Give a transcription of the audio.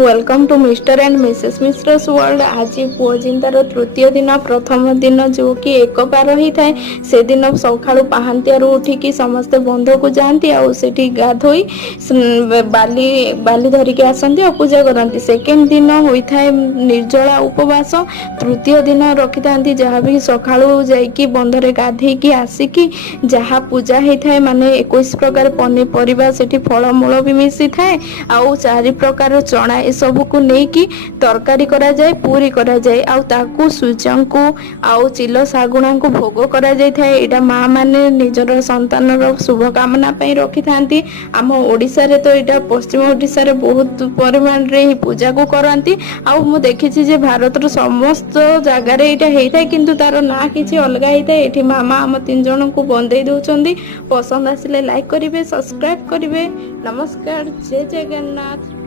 Welcome to Mr and Mrs Mishra's world. आज पुओ चिंतार तृतीय दिन प्रथम दिन जो कि एक पार ही थाए से दिन सकाळु पहांतियारू उठिकी समस्ते बंध को जाती आठी गाधोई बाली बाली धरिकी आसती और पूजा करती। सेकेंड दिन होता है निर्जला उपवास। तृतीय दिन रखी था जहाँ भी सकाळु जाइकी बंधरे गाधेकी आसिकी जहाँ पूजा होता है माने 21 प्रकार पनीपरिया सेठी फलमूल भी मिसी थाए आउ 4 प्रकार चना ए सब को लेकी तरकारी करा जाए, पूरी करा जाए आउ ताकू सूर्य को आउ चिल शागुणा को भोग करा जाए था। एटा माँ माने निजर संतान शुभ कामना पई रखी थांती। आम ओडिसा रे तो एटा पश्चिम ओडिसा रे बहुत परिमाण रे ही पूजा को करंती। आउ मु देखिछि जे भारत रो समस्त जगह रे एटा हेइथाय किंतु तार ना किछि अलगा हेइथाय। एठी मामा हम 3 जन को बंदेई दउचंदी। पसंद आसिले लाइक करिवे, सब्सक्राइब करिवे। नमस्कार, जय जगन्नाथ।